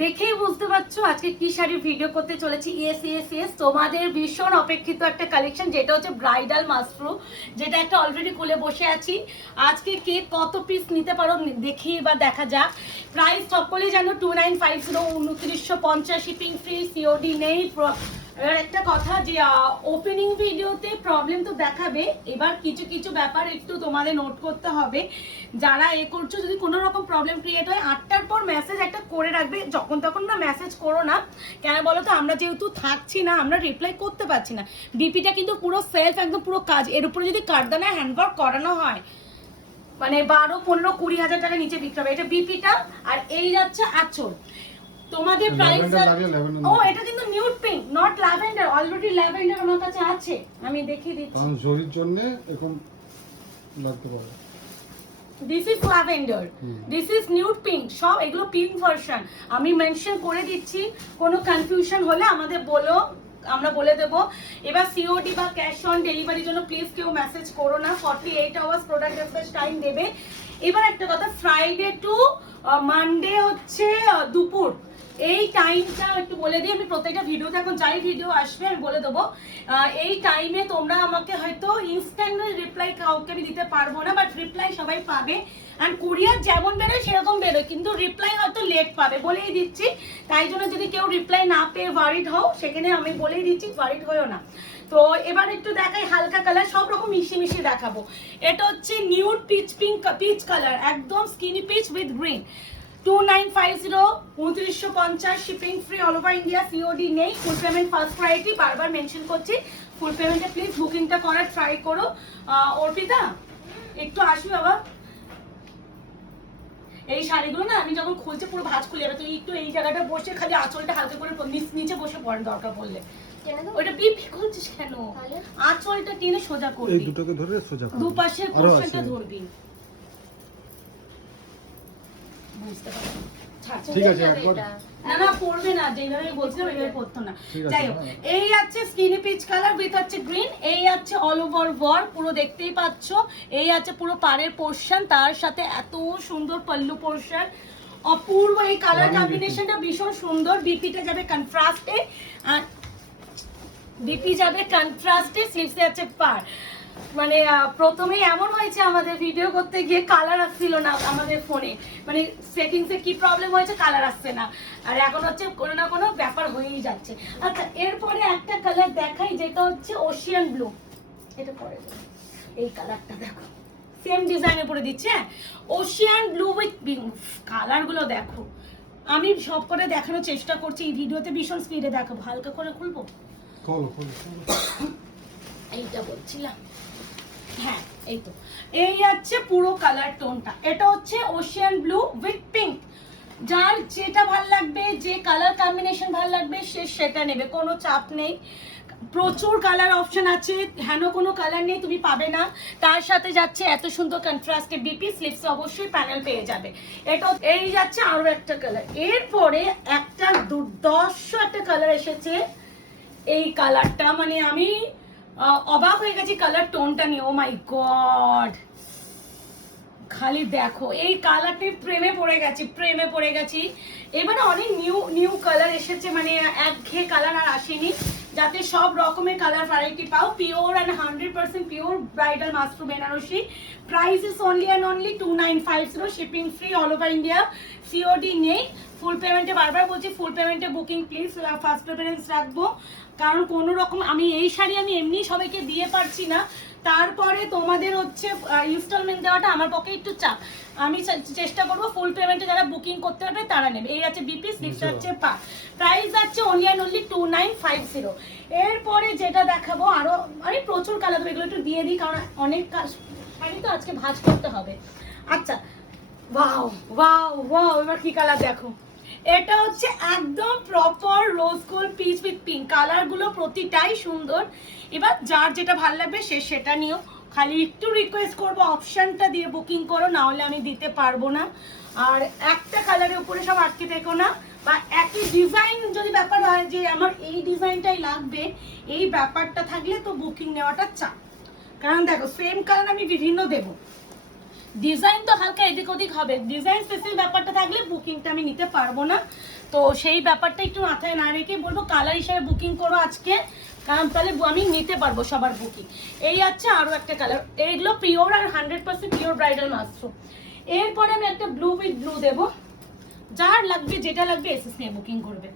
দেখেই বুঝতে পারছো আজকে কি শাড়ির ভিডিও করতে চলেছি। ইয়েস ইয়েস ইয়েস, তোমাদের ভীষণ অপেক্ষিত একটা কালেকশন, যেটা হচ্ছে ব্রাইডাল মাসরু, যেটা একটা অলরেডি খুলে বসে আছি। আজকে কে কত পিস নিতে পারো দেখি বা দেখা যাক। প্রাইস সকলেই জানো 2950, 2950, শিপিং ফ্রি, সিওডি নেই। এবার একটা কথা যে ওপেনিং ভিডিওতে প্রবলেম তো দেখাবে, এবার কিছু কিছু ব্যাপার একটু তোমাদের নোট করতে হবে। যারা করছো, যদি কোনো রকম প্রবলেম ক্রিয়েট হয় 8টার পর মেসেজ একটা করে রাখবে, যখন তখন না মেসেজ করো না। কেন বলো তো, আমরা যেহেতু থাকছি না, আমরা রিপ্লাই করতে পারছি না। বিপিটা কিন্তু পুরো সেলফ, একদম পুরো কাজ, এর উপরে যদি কারদানা হ্যান্ডওয়ার্ক করানো হয় মানে 12, 15, 20 হাজার টাকা নিচে বিক্রি হবে। এটা বিপিটা। আর এই যাচ্ছে আঁচল। তোমাদের প্রাইস, ও এটা কিন্তু nude pink, not lavender. Already lavender আমার কাছে আছে, আমি দেখিয়ে দিচ্ছি। কারণ জরির জন্য এখন লাগতে পারে। This is lavender, this is nude pink, সব এগুলো পিঙ্ক ভার্সন। আমি মেনশন করে দিচ্ছি, কোনো কনফিউশন হলে আমাদের বলো, আমরা বলে দেবো। এবার সিওডি বা ক্যাশ অন ডেলিভারির জন্য প্লিজ কেউ মেসেজ করো না, 48 আওয়ার্স প্রোডাক্ট ডিসপ্যাচ টাইম দেবে। এবার একটা কথা, ফ্রাইডে টু মানডে হচ্ছে দুপুর, এই টাইমটা একটু বলে দিই। আমি প্রত্যেকটা ভিডিওতে এখন যাই ভিডিও আসবে আমি বলে দেবো। এই টাইমে তোমরা আমাকে হয়তো ইনস্ট্যান্ট রিপ্লাই কাউকে আমি দিতে পারবো না, বাট রিপ্লাই সবাই পাবে। অ্যান্ড কুরিয়ার যেমন বেরোয় সেরকম বেরোয়, কিন্তু রিপ্লাই হয়তো লেট পাবে, বলেই দিচ্ছি। তাই জন্য যদি কেউ রিপ্লাই না পেয়ে ওয়ারিড হও, সেখানে আমি বলেই দিচ্ছি ওয়ারিড হয়েও না। তো এবার একটু দেখাই হালকা কালার, সব রকম মিশিয়ে মিশিয়ে দেখাবো। এটা হচ্ছে nude peach pink, peach colour, একদম skinny peach with green. 2950, 2950, shipping free all over India, COD নেই। ফুল পেমেন্ট ফার্স্ট প্রায়োরিটি, বারবার মেনশন করছি। ফুল পেমেন্টে প্লিজ বুকিংটা করার ট্রাই করো। অর্পিতা একটু আসবি বাবা। এই শাড়িগুলো না আমি যখন খুলছে পুরো ভাঁজ খুলে যাবে, তুই একটু এই জায়গাটা বসে খালি আঁচলটা হালকা করে নিচে বসে পড়ে দরকার পড়লে। ওইটা বিপি খুলছিস কেন? আঁচলটা টেনে সোজা করবি, এই দুটোকে ধরে সোজা করবি, দুপাশের পোরশনটা ধরবি। বুঝতে পারছি, ঠিক আছে একবার। না না পড়বে না, যেভাবে বলছিলাম ওইভাবে পড়তো না। যাই হোক, এই আছে স্কিনি পিচ কালার উইথ হচ্ছে গ্রিন, এই আছে অল ওভার ওয়ার্ক, পুরো দেখতেই পাচ্ছ। এই আছে পুরো পাড়ের পোর্শন, তার সাথে এত সুন্দর পল্লু পোর্শন, অপূর্ব। এই কালার কম্বিনেশনটা ভীষণ সুন্দর। বিপিটা যাবে কন্ট্রাস্টে, আর বিপি যাবে কন্ট্রাস্টে, স্লিভসে আছে পার। মানে প্রথমেই এমন হয়েছে, আমাদের ভিডিও করতে গিয়ে কালার আসছিল না আমাদের ফোনে, মানে সেটিংসে কি প্রবলেম হয়েছে, কালার আসছে না। আর এখন হচ্ছে কোনো না কোনো ব্যাপার হয়েই যাচ্ছে। আচ্ছা, এরপরে একটা কালার দেখাই, যেটা হচ্ছে ওশিয়ান ব্লু। এটা পরে এই কালারটা দেখো, সেম ডিজাইনের উপরে দিচ্ছে। হ্যাঁ, ওশিয়ান ব্লু উইথ পিঙ্ক, কালারগুলো দেখো। আমি সব করে দেখানোর চেষ্টা করছি এই ভিডিওতে, ভীষণ স্পিডে দেখাবো। হালকা করে খুলবো, এইটা বলছিলাম। হ্যাঁ, এই তো, এই আছে পুরো কালার টোনটা। এটা হচ্ছে ওশিয়ান ব্লু উইথ পিঙ্ক। যার যেটা ভাল লাগবে, যে কালার কম্বিনেশন ভাল লাগবে, সে সেটা নেবে, কোনো চাপ নেই। প্রচুর কালার অপশন আছে, হেন কোনো কালার নেই তুমি পাবে না। তার সাথে যাচ্ছে এত সুন্দর কন্ট্রাস্টে বিপি, স্লিভসে অবশ্যই প্যানেল পেয়ে যাবে। এটা এই যাচ্ছে আরো একটা কালার। এরপরে একটা দুর্দর্শ একটা কালার এসেছে, এই কালারটা মানে আমি অবাক হয়ে গেছি কালার টোনটা নিয়ে। ও মাই গড, খালি দেখো এই কালারটি, প্রেমে পড়ে গেছি, প্রেমে পড়ে গেছি। এবারে অনেক নিউ নিউ কালার এসেছে, মানে একঘেয়ে কালার আর আসেনি, যাতে সব রকমের কালার ভ্যারাইটি পাও। পিওর অ্যান্ড 100% পিওর ব্রাইডাল মাসরু Banarasi. Price is only and only 2950, shipping free all over India, COD নেই। ফুল পেমেন্টে, বারবার বলছি ফুল পেমেন্টে বুকিং প্লিজ, ফার্স্ট প্রেফারেন্স রাখবো। কারণ কোনো রকম আমি এই শাড়ি আমি এমনি সবাইকে দিয়ে পারছি না, তারপরে তোমাদের হচ্ছে ইনস্টলমেন্ট দেওয়াটা আমার পক্ষে একটু চাপ। আমি চেষ্টা করবো ফুল পেমেন্টে যারা বুকিং করতে পারবে তারা নেবে। এই আছে বিপি, স্লিভস আছে পা। প্রাইস যাচ্ছে অনলি অ্যান্ড অনলি 2950। এরপরে যেটা দেখাবো, আরো আমি প্রচুর কালার, এগুলো একটু দিয়ে দিই কারণ অনেক শাড়ি তো আজকে ভাঁজ করতে হবে। আচ্ছা, ওয়াও ওয়াও ওয়াও, এবার কি কালার দেখো। এটা হচ্ছে একদম proper rose gold peach with pink, কালারগুলো প্রতিটাই সুন্দর। এবার যার যেটা ভালো লাগবে সে সেটা নিও। খালি একটু রিকোয়েস্ট করবো অপশনটা দিয়ে বুকিং করো, না হলে আমি দিতে পারবো না। আর একটা কালারের উপরে সব আটকে থেকো না, বা একই ডিজাইন যদি ব্যাপার হয় যে আমার এই ডিজাইনটাই লাগবে, এই ব্যাপারটা থাকলে তো বুকিং নেওয়াটা চাপ। কারণ দেখো সেম কালার আমি বিভিন্ন দেবো, ডিজাইন তো হালকা এদিক ওদিক হবে, ডিজাইন স্পেশাল ব্যাপারটা থাকলে বুকিংটা আমি নিতে পারবো না। তো সেই ব্যাপারটা একটু মাথায় না রেখে বলবো কালার হিসাবে বুকিং করো আজকে, কারণ তাহলে আমি নিতে পারবো সবার বুকিং। এই আছে আরো একটা কালার, এইগুলো পিওর আর 100% পিওর ব্রাইডাল মাশরুম। এরপরে আমি একটা ব্লু উইথ ব্লু দেবো, যার লাগবে যেটা লাগবে এসএস নিয়ে বুকিং করবে।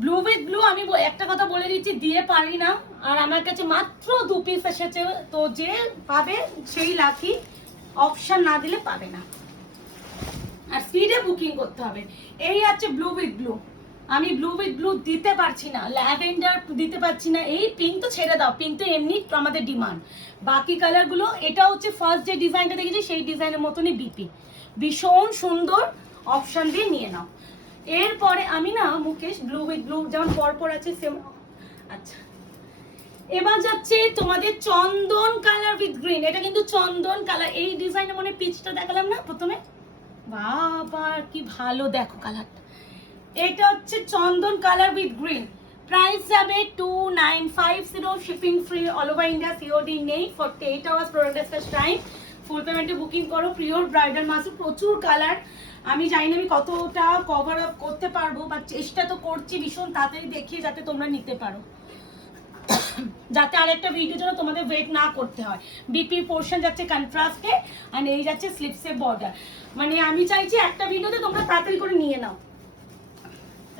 ব্লু উইথ ব্লু আমি একটা কথা বলে দিচ্ছি, দিয়ে পারি না, আর আমার কাছে মাত্র 2 পিস এসেছে, তো যে পাবে সেই লাকি, অপশন না দিলে পাবে না, আর স্পিডে বুকিং করতে হবে। এই আছে ব্লু উইথ ব্লু, আমি ব্লু উইথ ব্লু দিতে পারছি না, ল্যাভেন্ডার দিতে পারছি না, এই পিঙ্ক তো ছেড়ে দাও, পিঙ্ক তো এমনি আমাদের ডিমান্ড। বাকি কালারগুলো, এটা হচ্ছে ফার্স্ট যে ডিজাইনটা দেখেছি সেই ডিজাইনের মতনই বিপি, ভীষণ সুন্দর, অপশন দিয়ে নিয়ে নাও। এরপরে আমি না মুকেশ ব্লু উইথ ব্লু যেমন পরপর আছে সেম। আচ্ছা, এবার যাচ্ছে তোমাদের চন্দন কালার উইথ গ্রিন, এটা কিন্তু চন্দন কালার, এই ডিজাইনে মনে পিচটা দেখালাম না প্রথমে, বাবা কি ভালো দেখো কালারটা। এটা হচ্ছে চন্দন কালার উইথ গ্রিন, প্রাইস যাবে 2950, shipping free all over India, COD নেই, 48 আওয়ার্স প্রোডাক্ট ডিসপ্যাচ টাইম, ফুল পেমেন্টে বুকিং করো। পিওর ব্রাইডাল মাশরুম, প্রচুর কালার, আমি জানি না আমি কতটা কভার আপ করতে পারবো, বা চেষ্টা তো করছি ভীষণ তাড়াতাড়ি দেখিয়ে যাতে তোমরা নিতে পারো, যাতে আরেকটা ভিডিও জন্য তোমাদের ওয়েট না করতে হয়। বিপি পোর্শন যাচ্ছে কন্ট্রাস্টে, আর এই যাচ্ছে স্লিপসে বর্ডার, মানে আমি চাইছি একটা ভিডিওতে তোমরা তাড়াতাড়ি করে নিয়ে নাও।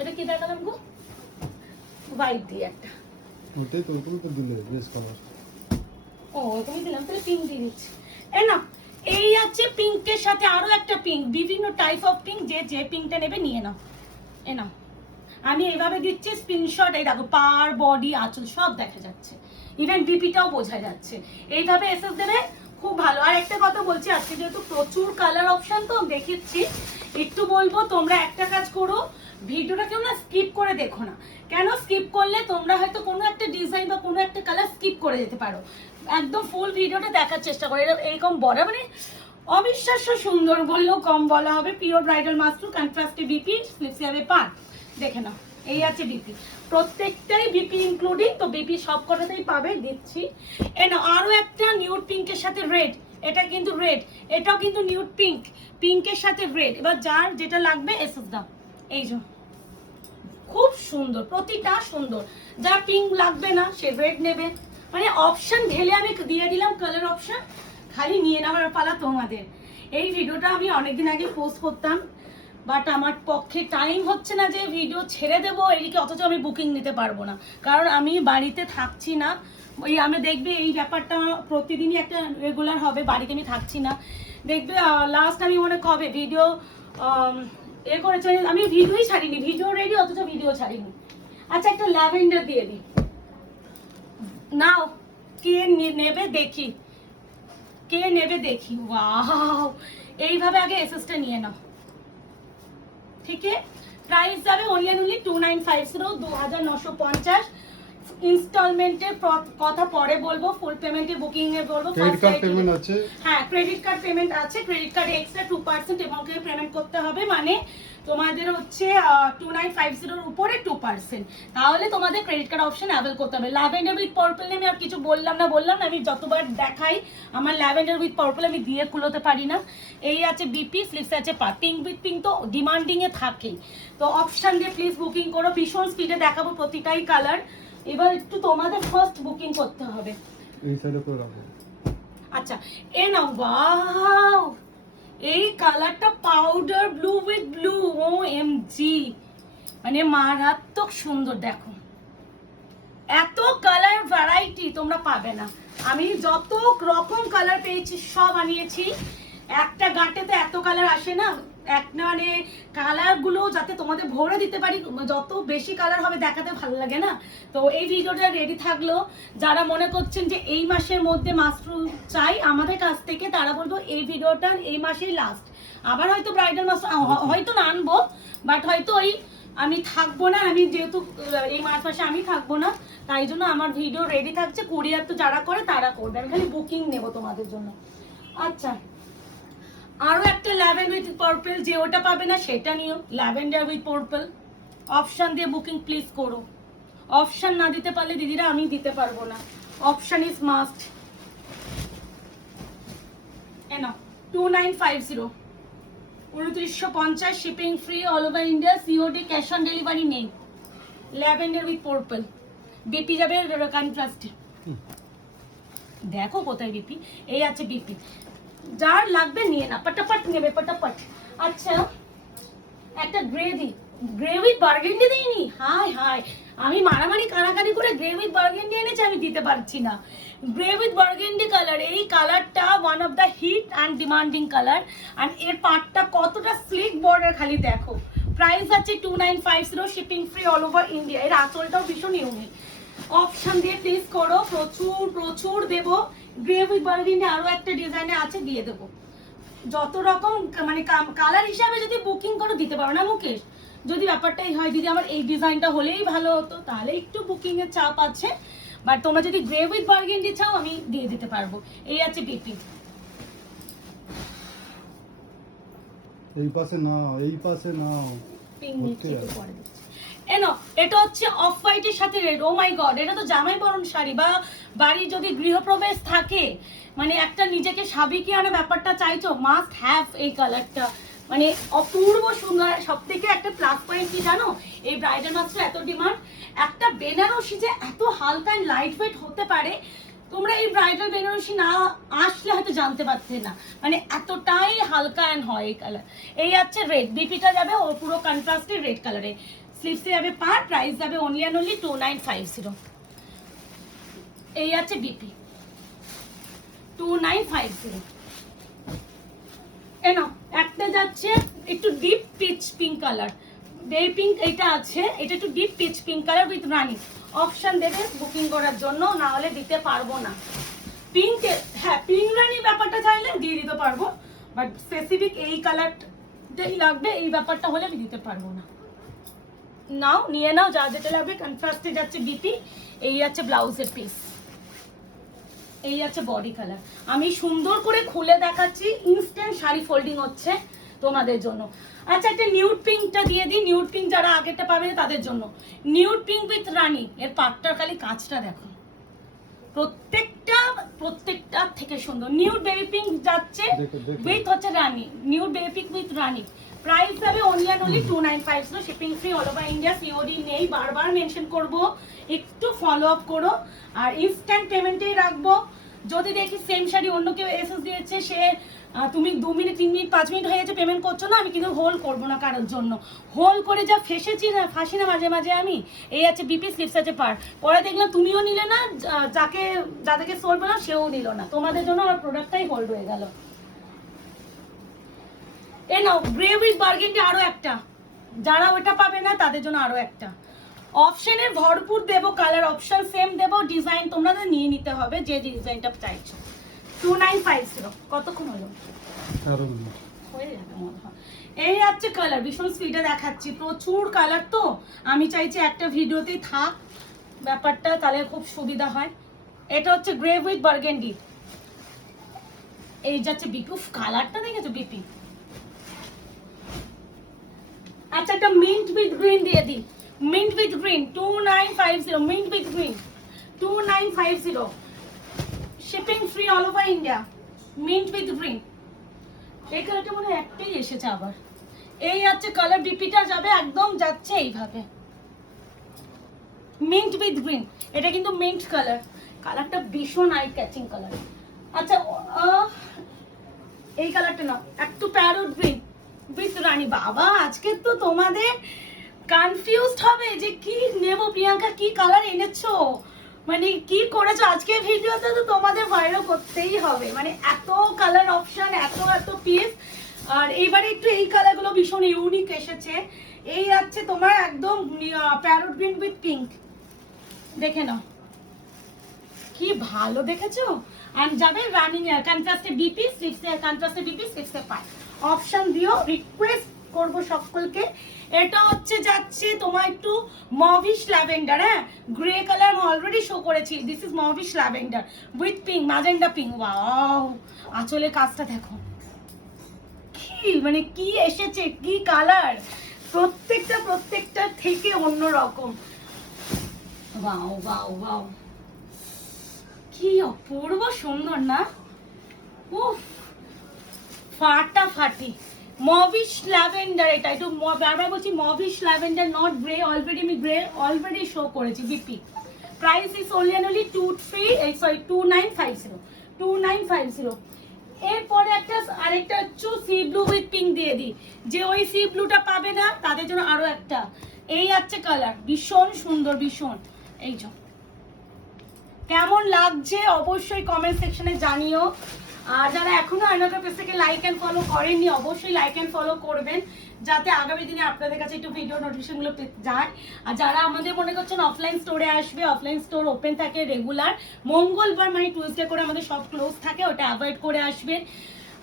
এটা কি দেখালাম গো, হোয়াইট দিয়ে একটা, ওটাই তো ওটা তো দিলে বেশ কালার। ও ওইটাই দিলাম, তাহলে পিঙ্ক দিয়ে দিচ্ছি। এ না, এই আছে পিঙ্কের সাথে আরো একটা পিঙ্ক, বিভিন্ন টাইপ অফ পিঙ্ক, যে যে পিঙ্কটা নেবে নিয়ে নাও। এ নাও, আমি এইভাবে দিচ্ছি স্ক্রিনশট, এই দেখো পার বডি আঁচল সব দেখা যাচ্ছে, ইভেন বিপিটাও বোঝা যাচ্ছে, এইভাবে এসএস দেবে, খুব ভালো। আর একটা কথা বলছি, আজকে যেহেতু প্রচুর কালার অপশন তো দেখিচ্ছি, একটু বলবো তোমরা একটা কাজ করো, ভিডিওটা কেউ না স্কিপ করে দেখো না, কেন স্কিপ করলে তোমরা হয়তো কোনো একটা ডিজাইন বা কোনো একটা কালার স্কিপ করে যেতে পারো, একদম ফুল ভিডিওটা দেখার চেষ্টা করো। এরকম বড় মানে অবিশ্বাস্য সুন্দর বললেও কম বলা হবে, পিওর ব্রাইডাল মাশরুম, কন্ট্রাস্টে বিপি, স্লিপসে হবে পার, দেখে নাও। এই আছে বিপি, প্রত্যেকটাই বিপি ইনক্লুডিং, তো বিপি সব কটাতেই পাবে, দিচ্ছি। এ না আরো একটা নিউড পিঙ্কের সাথে রেড, এটা কিন্তু রেড, এটাও কিন্তু নিউড পিঙ্ক, পিঙ্কের সাথে রেড, এবার যার যেটা লাগবে এসএস দাও। এই যে খুব সুন্দর, প্রতিটা সুন্দর, যার পিঙ্ক লাগবে না সে রেড নেবে, মানে অপশন ঢেলে আমি দিয়ে দিলাম কালার অপশন, খালি নিয়ে নেওয়ার পালা তোমাদের। এই ভিডিওটা আমি অনেকদিন আগে পোস্ট করতাম, বাট আমার পক্ষে টাইম হচ্ছে না যে ভিডিও ছেড়ে দেবো এদিকে, অথচ আমি বুকিং নিতে পারবো না, কারণ আমি বাড়িতে থাকছি না। ওই আমি দেখবে এই ব্যাপারটা প্রতিদিনই একটা রেগুলার হবে, বাড়িতে আমি থাকছি না, দেখবে লাস্ট আমি মনে কবে ভিডিও এ করেছে, আমি ভিডিওই ছাড়িনি, ভিডিও রেডি অথচ ভিডিও ছাড়িনি। আচ্ছা, একটা ল্যাভেন্ডার দিয়ে দিই, নাও কে নেবে দেখি, কে নেবে দেখি। ওয়াও, এইভাবে আগে এসএসটা নিয়ে নাও, ঠিক আছে। প্রাইস যাবে অনলি 2950, 2950। ইনস্টলমেন্টের কথা পরে বলবো, ফুল পেমেন্টে বুকিং এ বলবো। ক্রেডিট কার্ড পেমেন্ট আছে, হ্যাঁ ক্রেডিট কার্ড পেমেন্ট আছে, ক্রেডিট কার্ডে এক্সট্রা 2% অ্যামাউন্ট পেমেন্ট করতে হবে, মানে তোমাদের হচ্ছে 2950 এর উপরে 2%, তাহলে তোমাদের ক্রেডিট কার্ড অপশন অ্যাভেল করতে হবে। ল্যাভেন্ডার উইথ পার্পল আমি আর কিছু বললাম না, আমি যতবার দেখাই আমার ল্যাভেন্ডার উইথ পার্পল আমি দিয়ে কুলোতে পারি না। এই আছে বিপি, স্লিপস আছে পার, পিঙ্ক উইথ পিঙ্ক তো ডিমান্ডিং এ থাকে, তো অপশন দিয়ে প্লিজ বুকিং করো, ভীষণ স্পিডে দেখাবো প্রতিটাই কালার। এবার একটু তোমাদের ফার্স্ট বুকিং করতে হবে, এই সাইডে করে রাখো। আচ্ছা, এ নাও, ওয়াও এই কালারটা powder blue with blue, O M G, মানে মারাত্মক সুন্দর। দেখো এত কালার ভ্যারাইটি তোমরা পাবে না, আমি যত রকম কালার পেয়েছি সব আনিয়েছি, একটা গাঁটেতে এত কালার আসে না, একটা মানে কালার গুলো যাতে তোমাদের ভরে দিতে পারি, যত বেশি কালার হবে দেখাতে ভালো লাগে না। তো এই ভিডিওটা রেডি থাকলো, যারা মনে করছেন যে এই মাসের মধ্যে মাশরুম চাই আমাদের কাছ থেকে, তারা বলবো এই ভিডিওটা এই মাসেই লাস্ট, আবার হয়তো ব্রাইডাল মাশরুম হয়তো না আনবো, বাট হয়তো ওই আমি থাকবো না, আমি যেহেতু এই মাসে আমি থাকবো না, তাই জন্য আমার ভিডিও রেডি থাকছে, কুরিয়ার তো যারা করে তারা করবে, আমি খালি বুকিং নেবো তোমাদের জন্য। আচ্ছা, আরো একটা ল্যাভেন্ডার উইথ পার্পল, যে ওটা পাবে না সেটা নিও, ল্যাভেন্ডার উইথ পার্পল, অপশন দিয়ে বুকিং প্লিজ করো, অপশন না দিতে পারলে দিদিরা আমি দিতে পারবো না, option is must. A now 2950, 2950 shipping free all over India, COD cash on delivery নেই। ল্যাভেন্ডার উইথ পার্পল, বিপি যাবে কন্ট্রাস্টে। দেখো কোথায় বিপি, এই আছে বিপি, যার লাগবে নিয়ে না, পটাপট নেবে পটাপট। আচ্ছা একটা গ্রে উইথ বার্গেন্ডি দিইনি, হাই হাই, আমি মারামারি কানাকানি করে গ্রে উইথ বার্গেন্ডি এনেছি, আমি দিতে পারছি না। গ্রে উইথ বার্গেন্ডি কালার, এই কালারটা one of the hit and demanding colour, আর এর পার্টটা কতটা স্লিক বর্ডার খালি দেখো। প্রাইস আছে 2950, shipping free all over India. এর আঁচলটাও ভীষণ ইউনিক। অপশন দিয়ে প্লিজ করো, প্রচুর প্রচুর দেবো। গ্রে উইথ বার্গেন্ডি আরো একটা ডিজাইনে আছে, দিয়ে দেবো। যত রকম মানে কালার হিসাবে যদি বুকিং করো দিতে পারো না মুকেশ। যদি ব্যাপারটাই হয় দিদি আমার এই ডিজাইনটা হলেই ভালো হতো, তাহলে একটু বুকিং এর চাপ আছে, বাট তোমরা যদি গ্রে উইথ বার্গেন্ডি চাও আমি দিয়ে দিতে পারবো। এই আছে বিপি, এই পাশে নাও, এই পাশে নাও। পিঙ্ক নিচে একটু পরে দিচ্ছি। এনো এটা হচ্ছে অফ হোয়াইটের সাথে রেড। ও মাই গড, এটা তো জামাই বরণ শাড়ি বা বাড়ির যদি গৃহপ্রবেশ থাকে, মানে একটা নিজেকে সাবেকিয়ানা ব্যাপারটা চাইছো, মাস্ট হ্যাভ এই কালারটা, মানে অপূর্ব সুন্দর। সব থেকে একটা প্লাস পয়েন্ট কি জানো, এই ব্রাইডাল মাস্টার এত ডিমান্ড, একটা বেনারসি যে এত হালকা এন্ড লাইট ওয়েট হতে পারে, তোমরা এই ব্রাইডাল বেনারসি না আসলে হয়তো জানতে পারতে না, মানে এতটাই হালকা এন্ড হয় এই কালার। এই আছে রেড, বিপিটা যাবে ও পুরো কন্ট্রাস্টের রেড কালারে, স্লিভসে যাবে পার, প্রাইস যাবে অনলি অ্যান্ড অনলি 2950। এই আছে বিপি 2950। এনো একটা যাচ্ছে একটু deep pitch pink colour, baby pink এটা আছে, এটা একটু deep pitch pink colour with Rani. Option দেবে বুকিং করার জন্য, না হলে দিতে পারবো না। পিঙ্ক, হ্যাঁ পিঙ্ক রানি ব্যাপারটা চাইলে দিয়ে দিতে পারবো, বাট স্পেসিফিক এই কালারটাই লাগবে এই ব্যাপারটা হলে আমি দিতে পারবো না। নাও নিয়ে নাও যা যেটা লাগবে। কন্ট্রাস্টে যাচ্ছে বিপি, এই আছে ব্লাউজের পিস, এই আছে বডি কালার। আমি সুন্দর করে খুলে দেখাচ্ছি, ইনস্ট্যান্ট শাড়ি ফোল্ডিং হচ্ছে তোমাদের জন্য। আচ্ছা একটা নিউড পিঙ্কটা দিয়ে দিই, নিউড পিঙ্ক যারা আগেরটা পাবে তাদের জন্য। নিউড পিঙ্ক উইথ রানি, এর পাটটার খালি কাজটা দেখো, প্রত্যেকটা থেকে সুন্দর। নিউড বেবি পিঙ্ক যাচ্ছে উইথ হচ্ছে rani, nude baby pink with rani. Price যাবে only and only 2950, shipping free all over India, COD নেই, বারবার মেনশন করব, একটু ফলো আপ করো। আর ইনস্ট্যান্ট পেমেন্টেই রাখবো। যদি দেখি সেম শাড়ি অন্য কেউ এসএস দিয়েছে, সে তুমি 2 মিনিট 3 মিনিট 5 মিনিট হয়ে গেছে পেমেন্ট করছো না, আমি কিন্তু হোল্ড করবো না কারোর জন্য। হোল্ড করে যা ফেসেছি না, ফাঁসি না মাঝে মাঝে আমি। এই আছে বিপি, স্লিপস আছে পার। পরে দেখলাম তুমিও নিলে না, যাদেরকে সোল্ড বললাম সেও নিল না, তোমাদের জন্য আমার প্রোডাক্টটাই হোল্ড হয়ে গেল। এ নাও গ্রে উইথ বার্গেন্ডি আরো একটা, যারা ওটা পাবে না তাদের জন্য আরো একটা। অপশনের ভরপুর দেবো, কালার অপশন সেম দেবো, ডিজাইন তোমরা নিয়ে নিতে হবে যে ডিজাইনটা চাইছো। 2950। কতক্ষণ হলো? হয়ে যাবে মনে হয়। এই আছে কালার, ভীষণ স্পিডে দেখাচ্ছি, প্রচুর কালার তো আমি চাইছি একটা ভিডিওতেই থাক ব্যাপারটা, তাহলে খুব সুবিধা হয়। এটা হচ্ছে গ্রে উইথ বার্গেন্ডি, এই যাচ্ছে বিপি, কালারটা দেখেছো বিপি। আচ্ছা একটা মিন্ট উইথ গ্রিন দিয়ে দিই, mint with green 2950, mint with green 2950, shipping free all over India, mint with green. এই কালারটা মনে হয় একটাই এসেছে আবার। এই আছে কালার, বিপিটা যাবে একদম যাচ্ছে এইভাবে, মিন্ট উইথ গ্রিন। এটা কিন্তু মিন্ট কালার, কালারটা ভীষণ আই ক্যাচিং কালার। আচ্ছা এই কালারটা নাও, একটু প্যারট গ্রিন উইথ রানী। বাবা আজকে তো তোমাদের কনফিউজড হবে যে কি নেব, প্রিয়াঙ্কা কি কালার এনেছো, মানে কি করেছো আজকে ভিডিওতে, তো তোমাদের ভাইরাল করতেই হবে, মানে এত কালার অপশন, এত পিস। আর এইবারে একটু এই কালারগুলো ভীষণ ইউনিক এসেছে। এই আছে তোমার একদম প্যারট গ্রিন উইথ পিঙ্ক, দেখে নাও কি ভালো দেখেছো। আর যাবে রানিং কন্ট্রাস্টে বিপি, স্লিভসে কন্ট্রাস্টে বিপি, স্লিভসে পাই। অপশন দিও, রিকোয়েস্ট করবো সকলকে। এটা হচ্ছে যাচ্ছে তোমার একটু মভিশ ল্যাভেন্ডার, হ্যাঁ গ্রে কালার অলরেডি শো করেছি, this is mauvish lavender with pink, magenta pink. Wow আঁচলের কাজটা দেখো, কি মানে কি এসেছে, কি কালার, প্রত্যেকটা থেকে অন্যরকম। ওয়াও ওয়াও ওয়াও, কি অপূর্ব সুন্দর না, উফ ফাটাফাটি। মভিশ ল্যাভেন্ডার, এটা একটু বারবার বলছি mauvish lavender, not grey. Already আমি গ্রে অলরেডি শো করেছি। BP price is only 2950। এরপরে আরেকটা হচ্ছে সি ব্লু উইথ পিঙ্ক দিয়ে দিই, যে ওই সি ব্লুটা পাবে না তাদের জন্য আরো একটা। এই আছে কালার, ভীষণ সুন্দর, ভীষণ। এই যে কেমন লাগছে অবশ্যই কমেন্ট সেকশনে জানিও। আর যারা এখনো আয়নাকার পেজ থেকে লাইক এন্ড ফলো করেননি অবশ্যই লাইক এন্ড ফলো করবেন, যাতে আগামী দিনে আপনাদের কাছে একটু ভিডিও নোটিফিকেশন গুলো যায়। আর যারা আমাদের মনে করছেন অফলাইন স্টোরে আসবে, অফলাইন স্টোর ওপেন থাকে রেগুলার, মঙ্গলবার মানে টুইসডে করে আমাদের সব ক্লোজ থাকে, ওটা অ্যাভয়েড করে আসবেন।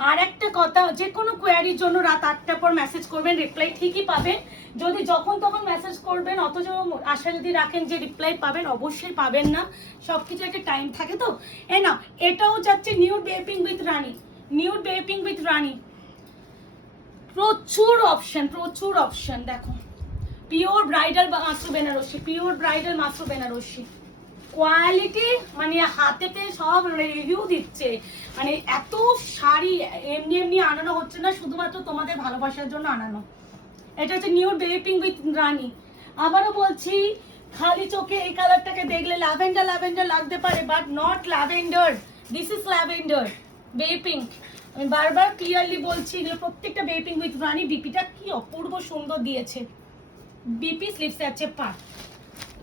আর একটা কথা, যে কোনো কোয়ারির জন্য রাত 8টার পর মেসেজ করবেন, রিপ্লাই ঠিকই পাবেন। যদি যখন তখন মেসেজ করবেন অথচ আশা যদি রাখেন যে রিপ্লাই পাবেন, অবশ্যই পাবেন না, সবকিছু একটা টাইম থাকে। তো না, এটাও যাচ্ছে nude baby pink with rani, nude baby pink with rani. প্রচুর অপশন, প্রচুর অপশন। দেখো পিওর ব্রাইডাল মাত্র বেনারসি, পিওর ব্রাইডাল মাত্র বেনারসি। কোয়ালিটি মানে হাতেতে সব রিভিউ দিচ্ছে, মানে এত শাড়ি এমনি এমনি আনানো হচ্ছে না, শুধুমাত্র তোমাদের ভালোবাসার জন্য আনানো। এটা হচ্ছে নিউ বেপিং উইথ রানী। আবারও বলছি, খালি চোখে এই কালারটাকে দেখলে ল্যাভেন্ডার ল্যাভেন্ডার লাগতে পারে, but not lavender, this is lavender baby pink. আমি বারবার ক্লিয়ারলি বলছি, এগুলো প্রত্যেকটা বেপিং উইথ রানী। বিপিটা কি অপূর্ব সুন্দর দিয়েছে। বিপি স্লিপসে আছে পার,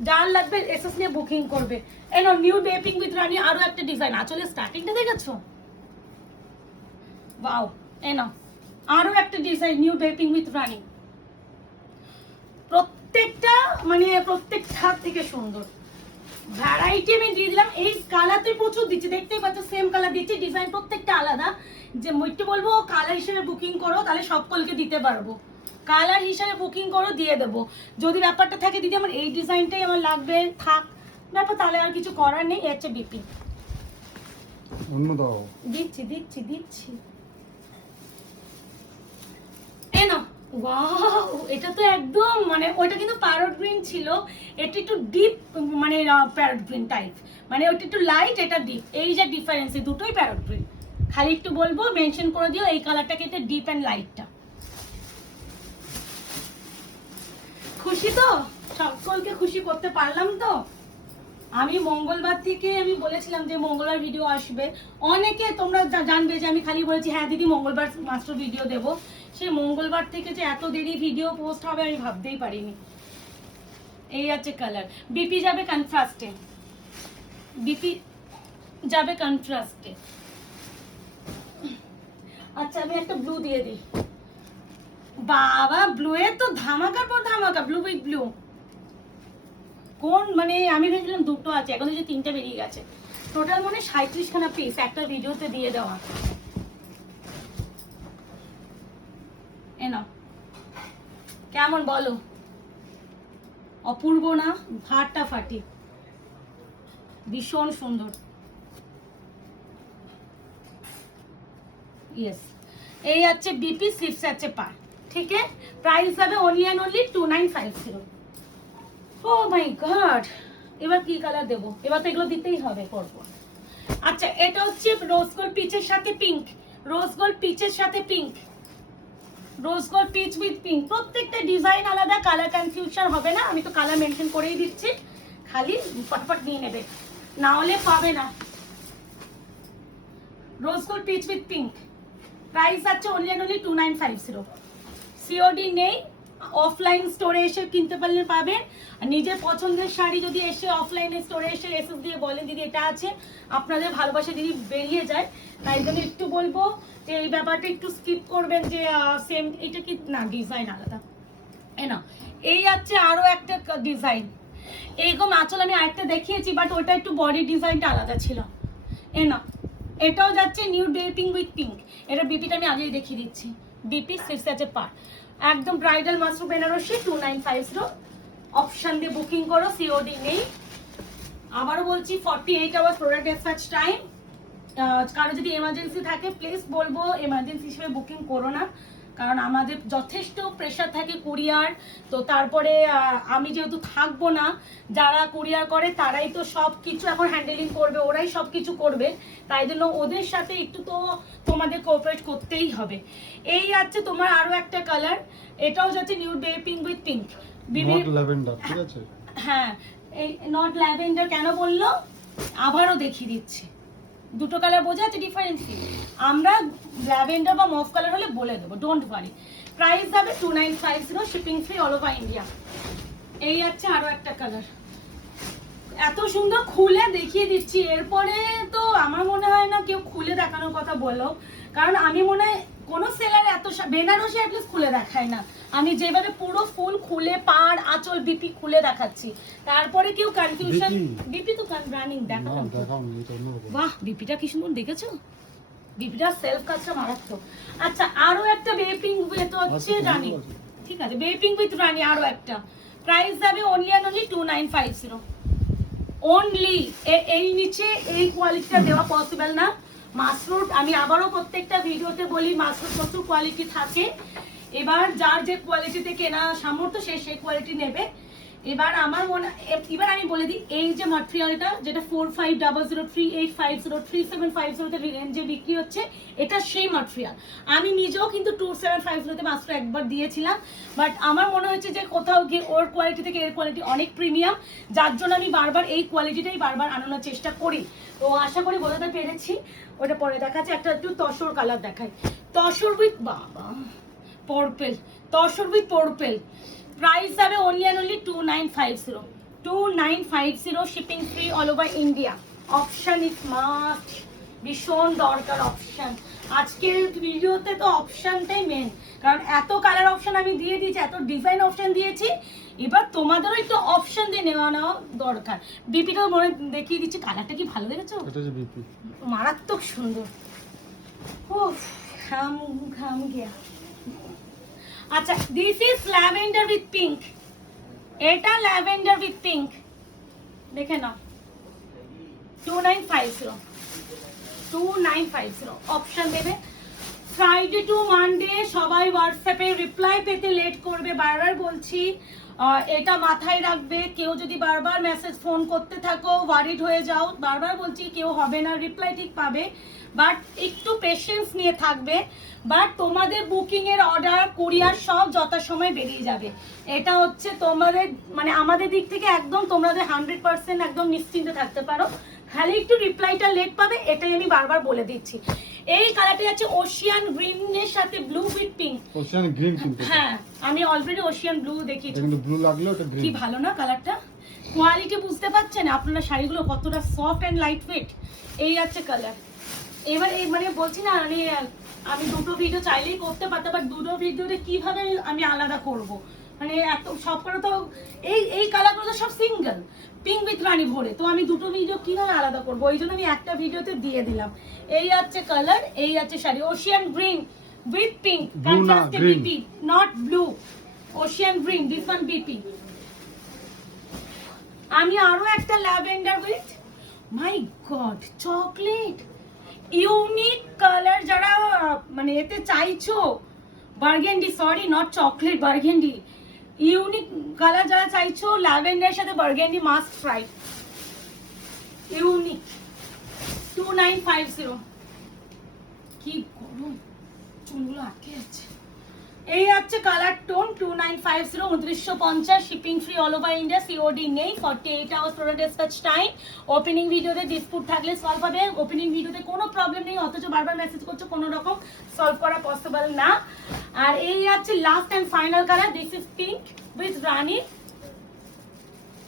যার লাগবে এসএস নিয়ে বুকিং করবে। এনো নিউ বেপিং উইথ রানী, আরো একটা ডিজাইন। আসলে স্টার্টিংটা দেখেছো, ওয়াও। এনো আরো একটা ডিজাইন, নিউ বেপিং উইথ রানী। প্রত্যেকটা মানে প্রত্যেকটা থেকে সুন্দর ভ্যারাইটি আমি দিয়ে দিলাম। এই কালার তুই প্রচুর দিচ্ছি, দেখতেই পাচ্ছ সেম কালার দিচ্ছি, ডিজাইন প্রত্যেকটা আলাদা। যে মুইটে বলবো কালার হিসেবে বুকিং করো, তাহলে সব কলকে দিতে পারবো। কালার হিসেবে বুকিং করো, দিয়ে দেবো। যদি ব্যাপারটা থাকে দিদি আমার এই ডিজাইনটাই আমার লাগবে, থাক ব্যাপার, তাহলে আর কিছু করার নেই। এর হচ্ছে বিপি, অন্য দাও, দিচ্ছি দিচ্ছি দিচ্ছি। এনো ওয়াও, এটা তো একদম মানে ওইটা কিন্তু প্যারট গ্রিন ছিল, এটা একটু ডিপ মানে প্যারট গ্রিন টাইপ, মানে ওইটা একটু লাইট, এটা ডিপ। এই যে ডিফারেন্স, এই দুটোই প্যারট গ্রিন। খালি একটু বলবো মেনশন করে দিও এই কালারটাকে, এটা ডিপ এন্ড লাইটটা। খুশি তো, সকলকে খুশি করতে পারলাম তো। আমি মঙ্গলবার থেকে আমি বলেছিলাম যে মঙ্গলবার ভিডিও আসবে। অনেকে তোমরা জানবে যে আমি খালি বলেছি হ্যাঁ দিদি মঙ্গলবার মাত্র ভিডিও দেব, সে মঙ্গলবার থেকে যে এত দেরি ভিডিও পোস্ট হবে আমি ভাবতেই পারিনি। এই আছে কালার, বিপি যাবে কন্ট্রাস্টে, বিপি যাবে কন্ট্রাস্টে। আচ্ছা আমি একটা ব্লু দিয়ে দিই। বাবা ব্লু এর তো ধামাকার পর ধামাকা, ব্লু উইথ ব্লু। কোন মানে আমি ভেবেছিলাম দুটো আছে, এখন যে তিনটে বেরিয়ে গেছে। টোটাল মানে 37 খানা পিস একটা ভিডিওতে দিয়ে দেওয়া। এনাও কেমন বলো, অপূর্ব না? ফাটা ফাটি, ভীষণ সুন্দর। ইয়েস, এই আছে বিপি, স্লিপস আছে পার। ঠিক আছে, প্রাইস হবে only and only 2950। Oh my god, এবার কি কালার দেবো? এবার তো এগুলো দিতেই হবে পরপর। আচ্ছা এটা হচ্ছে রোজ গোল্ড পিচের সাথে পিঙ্ক, রোজ গোল্ড পিচের সাথে pink, rose gold peach with pink. প্রত্যেকটা ডিজাইন আলাদা, কালার কনফিউশন হবে না, আমি তো কালার মেনশন করেই দিচ্ছি, খালি ফটফট নিয়ে নেবে, না হলে পাবে না। Rose gold peach with pink, price আছে অনলি এন্ড অনলি 2950। সিওডি নেই, অফলাইন স্টোরে এসে কিনতে পারলে পাবেন। আর নিজের পছন্দের শাড়ি যদি এসে অফলাইনে স্টোরে এসে এসএস দিয়ে বলেন দিদি এটা আছে, আপনাদের ভালোবাসা দিদি বেরিয়ে যায়। তাই জন্য একটু বলবো যে এই ব্যাপারটা একটু স্কিপ করবেন, যে সেম এটা কি না ডিজাইন আলাদা। না এই আছে আরো একটা ডিজাইন, এরকম আঁচল আমি আরেকটা দেখিয়েছি, বাট ওটা একটু বডি ডিজাইনটা আলাদা ছিল। না এটাও যাচ্ছে নিউ বেপিং উইথ পিঙ্ক, এটা বিপিটা আমি আগেই দেখিয়ে দিচ্ছি। বিপি সিক্স আছে পার, একদম ব্রাইডাল মাসরু বেনারসি 2950। অপশন দিয়ে বুকিং করো, সিওডি নেই। আবারও বলছি 48 আওয়ার্স প্রোডাক্ট ডিসপ্যাচ টাইম। কারো যদি এমার্জেন্সি থাকে প্লিজ বলবো এমার্জেন্সি হিসেবে বুকিং করো না, কারণ আমাদের যথেষ্ট প্রেশার থাকে কুরিয়ার, তো তারপরে আমি যেহেতু থাকবো না, যারা কুরিয়ার করে তারাই তো সব কিছু এখন হ্যান্ডেলিং করবে, ওরাই সব কিছু করবে, তাই জন্য ওদের সাথে একটু তো তোমাদের কোঅপারেট করতেই হবে। এই আছে তোমার আরো একটা কালার, এটাও যাচ্ছে nude baby pink with pink, not lavender, ঠিক আছে? হ্যাঁ, এই নট ল্যাভেন্ডার কেন বললো আবারও দেখিয়ে দিচ্ছি, দুটো কালার বোঝা যাচ্ছে ডিফারেন্স। আমরা ল্যাভেন্ডার বা মফ কালার হলে বলে দেবো, ডোন্ট ওয়ারি। প্রাইস যাবে 2950, shipping free all over India. এই আছে আরো একটা কালার, এত সুন্দর খুলে দেখিয়ে দিচ্ছি, এরপরে তো আমার মনে হয় না কেউ খুলে দেখানোর কথা বলো, কারণ আমি মনে হয় কোনো সেলার এত বেনারসি অ্যাটলিস্ট খুলে দেখায় না, আমি যেভাবে পুরো ফুল খুলে পাড় আঁচল বিপি খুলে দেখাচ্ছি, তারপরে কেউ কনফিউশন। বিপি তো রানিং দেখো, বাহ বিপিটা কি সুন্দর দেখেছো, বিপিটা সেলফ কাজটা মারাত্মক। আচ্ছা আরো একটা বেবি পিঙ্ক উইথ হচ্ছে রানী, ঠিক আছে বেবি পিঙ্ক উইথ রানী আরো একটা, প্রাইস যাবে অনলি অ্যান্ড অনলি 2950 অনলি। এই নিচে এই কোয়ালিটিটা দেওয়া পসিবল না। মাসরুট আমি আবারও প্রত্যেকটা ভিডিওতে বলি, মাসরুট প্রচুর কোয়ালিটি থাকে, এবার যার যে কোয়ালিটিতে কেনা সামর্থ্য সে সেই কোয়ালিটি নেবে। এবার আমার মনে, এবার আমি বলে দিই, এই যে ম্যাটেরিয়ালটা যেটা 4500, 3850, 3750 রেঞ্জে বিক্রি হচ্ছে, এটা সেই ম্যাটেরিয়াল। আমি নিজেও কিন্তু 2750 মাত্র একবার দিয়েছিলাম, বাট আমার মনে হচ্ছে যে কোথাও গিয়ে ওর কোয়ালিটি থেকে এর কোয়ালিটি অনেক প্রিমিয়াম, যার জন্য আমি বারবার এই কোয়ালিটিটাই বারবার আনানোর চেষ্টা করি। তো আশা করি বোঝাতে পেরেছি। ওটা পরে দেখাচ্ছে, একটা একটু তসর কালার দেখাই, তসর উইথ বাবা purple, tussar with purple, price যাবে only and only 2950, shipping free all over India. Option is must, ভীষণ দরকার অপশন, আজকের ভিডিওতে তো অপশনটাই মেন, কারণ এত কালার অপশন আমি দিয়ে দিয়েছি, এত ডিজাইন অপশন দিয়েছি, এবার তোমাদেরও একটু অপশন দিয়ে নেওয়া দরকার। বিপিটা মনে দেখিয়ে দিচ্ছি, কালারটা কি ভালো দেখেছো, এটা যে বিপি মারাত্মক সুন্দর। উফ ঘাম ঘাম গিয়া। আচ্ছা this is lavender with pink, এটা ল্যাভেন্ডার উইথ পিঙ্ক, দেখে নাও 2950 অপশন দেবে। ফ্রাইডে টু মানডে সবাই হোয়াটসঅ্যাপে রিপ্লাই পেতে লেট করবে, বারবার বলছি, এটা মাথায় রাখবে। কেউ যদি বারবার মেসেজ ফোন করতে থাকো ওয়ারিড হয়ে যাও, বারবার বলছি কেউ হবে না, রিপ্লাই ঠিক পাবে, বাট একটু পেশেন্স নিয়ে থাকবে। বাট তোমাদের বুকিং এর অর্ডার কুরিয়ার সব যথাসময় বেরিয়ে যাবে, এটা হচ্ছে তোমাদের মানে আমাদের দিক থেকে একদম তোমাদের 100% একদম নিশ্চিন্তে থাকতে পারো, খালি একটু রিপ্লাইটা লেট পাবে, এটাই আমি বারবার বলে দিচ্ছি। এই কালারটা আছে ওশিয়ান গ্রিন এর সাথে blue with pink, Ocean green কিন্তু, হ্যাঁ আমি অলরেডি ওশিয়ান ব্লু দেখিয়েছি, কিন্তু ব্লু লাগলো ওটা গ্রিন, কি ভালো না কালারটা, কোয়ালিটি বুঝতে পারছেন আপনারা শাড়িগুলো কতটা সফট এন্ড লাইট ওয়েট। এই আছে কালার। এবার এই মানে বলছি না আমি দুটো ভিডিও চাইলেই করতে পারতাম, বাট দুটো ভিডিওতে কিভাবে আমি আলাদা করব, মানে এত সব করে তো এই কালারগুলো তো সব সিঙ্গেল পিঙ্ক উইথ রানী ভরে, তো আমি দুটো ভিডিও কিভাবে আলাদা করবো, ওই জন্য আমি একটা ভিডিওতে দিয়ে দিলাম। এই আছে কালার, এই আছে sari ocean green with pink, কন্ট্রাস্টে BP, not blue, ocean green, this one BP. আমি আরো একটা lavender with my god chocolate, unique colour যারা মানে এতে চাইছো, burgundy, sorry not chocolate, burgundy, unique colour যারা চাইছো, ল্যাভেন্ডারের সাথে বার্গেন্ডি মাস্ট ট্রাই, ইউনিক 2950। কি গরম, চুলগুলো আটকে যাচ্ছে। এই আছে colour tone 2950, 2950, shipping free all over India, COD নেই, 48 hours product dispatch time. Opening ভিডিওতে ডিসপুট থাকলে সলভ হবে, ওপেনিং ভিডিওতে কোনো প্রবলেম নেই, অথচ বারবার মেসেজ করছো, কোনো রকম সলভ করা পসিবল না। আর এই আছে last and final colour, this is pink with rani.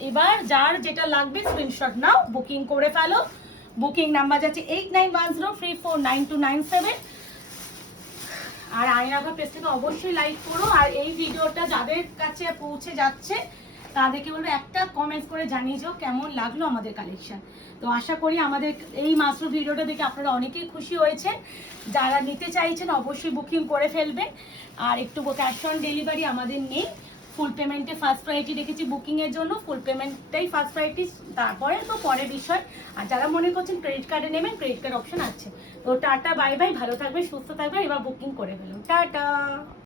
এবার যার যেটা লাগবে স্ক্রিনশট নাও, বুকিং করে ফেলো। বুকিং নাম্বার যাচ্ছে 8910349297। আর আয়নাঘর পেজ থেকে অবশ্যই লাইক করো, আর এই ভিডিওটা যাদের কাছে পৌঁছে যাচ্ছে তাদেরকে বলবো একটা কমেন্ট করে জানিয়ে যাও কেমন লাগলো আমাদের কালেকশন। তো আশা করি আমাদের এই মাত্র ভিডিওটা দেখে আপনারা অনেকেই খুশি হয়েছেন, যারা নিতে চাইছেন অবশ্যই বুকিং করে ফেলবেন। আর একটু ক্যাশ অন ডেলিভারি আমাদের নেই, ফুল পেমেন্টে ফার্স্ট প্রায়োরিটি রেখেছি বুকিং এর জন্য, ফুল পেমেন্টটাই ফার্স্ট প্রায়োরিটি, তারপরে তো পরের বিষয়। আর যারা মনে করছেন ক্রেডিট কার্ডে নেবেন, ক্রেডিট কার্ড অপশন আছে। তো টাটা বাই বাই, ভালো থাকবে সুস্থ থাকবে, এবার বুকিং করে ফেলুন, টাটা।